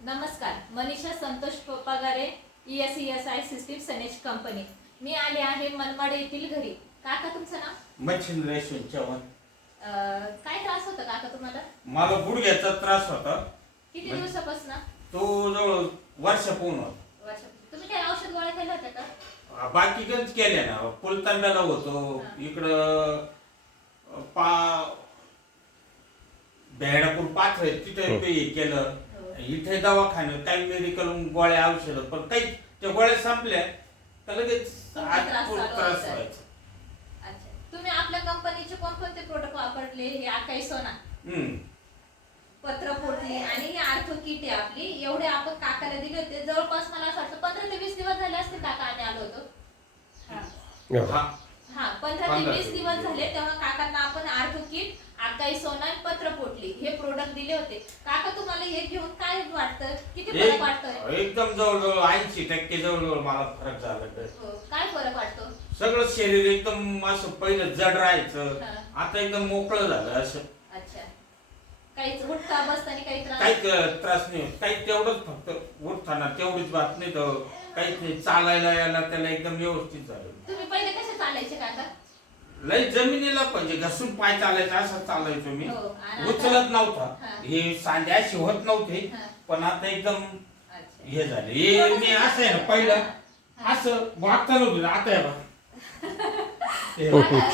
नमस्कार, Manisha Santosh Pagare, ESI system सनेज company. मी आले आहे मनमाड येथील घरी। काका तुमचं नाव? मच्छिंद्र यशवंत चव्हाण। काय त्रास होता काका तुम्हाला? मला गुडघ्याचा त्रास होता। किती दिवसापासून? तो जवळ वर्षापूर्ण तुम्ही काय औषध गोळ्या केल्या होत्या का? बाकी गंज केल्या ना, पुलतांब्याला होतो, इकडं भेडापूर पाथरे तिथे ते केलं, इथे दवाखान्यात काही मेडिकल गोळ्या औषध, पण काही त्या गोळ्या संपल्या तर लगेच त्रास व्हायचा। अच्छा, तुम्ही आपल्या कंपनीचे कोणकोणते प्रोडक्ट वापरले? हे आकाई सोना, पत्र पोटली आणि ही आर्थो किट आहे आपली। एवढे आपण काकाला दिले होते। जवळपास मला असं वाटतं 15 ते 20 दिवस झाले असतील काका आम्ही आलो होतो। हा 15 ते 20 दिवस झाले, तेव्हा काकांना आपण आर्थो किट, आकाई सोना आणि पत्र पोटली हे प्रोडक्ट दिले होते। काका तुम्हाला हे घेऊन काय वाटतं? किती फरक वाटतोय? एकदम जवळजवळ 80% जवळजवळ मला फरक झाला। काय फरक वाटतो? सगळं शरीर एकदम असं पहिलं जड राहायचं, आता एकदम मोकळं झालं असं। अच्छा, काहीच उठता बसताना काही त्रास? काही त्रास नाही, काही तेवढंच फक्त उठताना तेवढीच बात, नाही तर काहीच नाही। चालायला यायला त्याला एकदम व्यवस्थित झालं। तुम्ही पहिले कसे चालायचे काका? लय जमिनीला म्हणजे घसून पाय चालायचा असं चालायचो मी, आणि उचलत नव्हता, हे सांध्याशी होत नव्हते, पण आता एकदम हे झाले। हे मी असं आहे ना, पहिलं असं वागता नव्हतं, आता आहे बघा।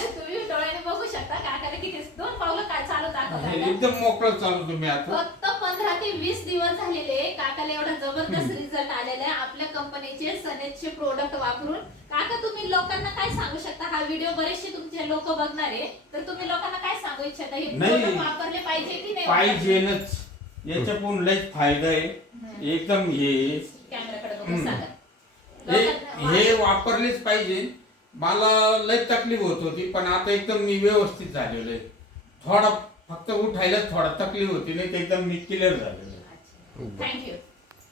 तुम्ही डोळ्याने बघू शकता काकाने किती 2 पावलं काय चालू दाखवतात। एकदम मोकळं चालू तुम्ही आता। फक्त 15 ते 20 दिवस झालेले काकाला एवढा जबरदस्त रिझल्ट आलेला आहे आपल्या कंपनीचे सनेजचे प्रोडक्ट वापरून। काका तुम्ही लोकांना काय सांगू शकता? हा व्हिडिओ बरेचसे तुमचे लोक बघणार आहे, तर तुम्ही लोकांना काय सांगू इच्छिता? हे प्रोडक्ट वापरले पाहिजे की नाही? पाहिजेच, याच्यातून लय फायदा आहे एकदम। हे कॅमेराकडे बघून सांगा। हे वापरलेच पाहिजे। मला लय तकलीफ होत होती, पण आता एकदम मी व्यवस्थित झालेलो आहे। थोडा फक्त उठायला थोडा तकलीफ होती, नाही तर एकदम मी क्लिअर झालेलो आहे। थँक्यू।